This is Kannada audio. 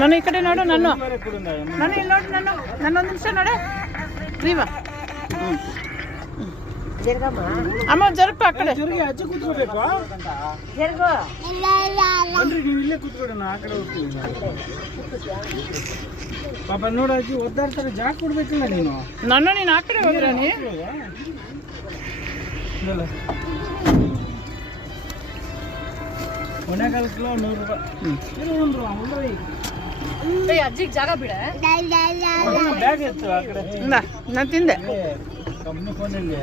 ನಾನು ಈ ಕಡೆ ನೋಡು, ನಾನು ಇಲ್ಲಿ ನೋಡು, ನನ್ನೊಂದು ನಿಮಿಷ ನೋಡೆ ರೀವಾ. ಅಮ್ಮ ಜರುಗು ಆ ಕಡೆ. ಅಜ್ಜ ಕೂತ್ಕೋಬೇಕು. ಇಲ್ಲೇ ಕೂತ್ಕೊಡೋಣ, ಆ ಕಡೆ ಹೋಗ್ತೀವಿ. ಪಾಪ ನೋಡ ಅಜ್ಜಿ ಒದ್ದಾಡ್ತಾರೆ, ಜಾಗ ಕೊಡ್ಬೇಕಲ್ಲ ನೀನು. ನೀನು ಆ ಕಡೆ ಹೋಗಿರ ನೀ. ಕೊನೆಗಾಲ ಕಿಲೋ 100 ರೂಪಾಯಿ. ಅಜ್ಜಿಗೆ ಜಾಗ ಬಿಡ. ಬ್ಯಾಗ್ ಎತ್ತು ಆ ಕಡೆ. ನಾನು ತಿಂದೆ. ಕಂಪ್ನಿ ಫೋನಲ್ಲಿ